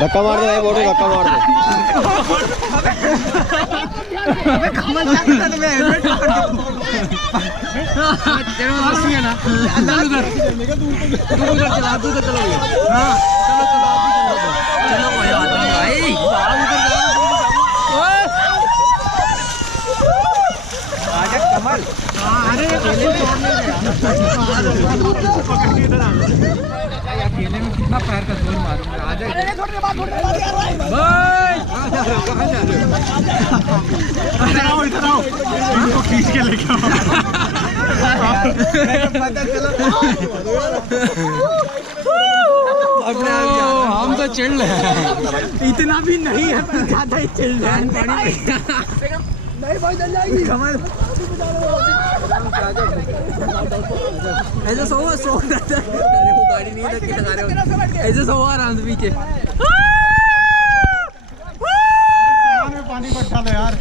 धक्का मार दे भाई, बोलो धक्का मार दे। अबे कमल जाता तो मैं हेलमेट पकड़ के तेरे में बस है ना उधर उधर चला तू उधर चलो हां चलो चलो आप भी चलो कोई बात नहीं भाई आजा कमल अरे अकेले में कितना पैर का जोर मारूंगा आजा थोड़ी देर बाद यार भाई कहां जा रहे हो इधर आओ इनको खींच के लेके आओ पता चला अपने हम तो चिढ़ रहे हैं इतना भी नहीं है पर ज्यादा ही चिढ़ रहे हैं नहीं भाई चल जाएगी कमल ऐसे सो अरे वो गाड़ी नहीं धक्के लगा रहे हो ऐसे सो आराम से पीछे पानी पट्टा लो यार।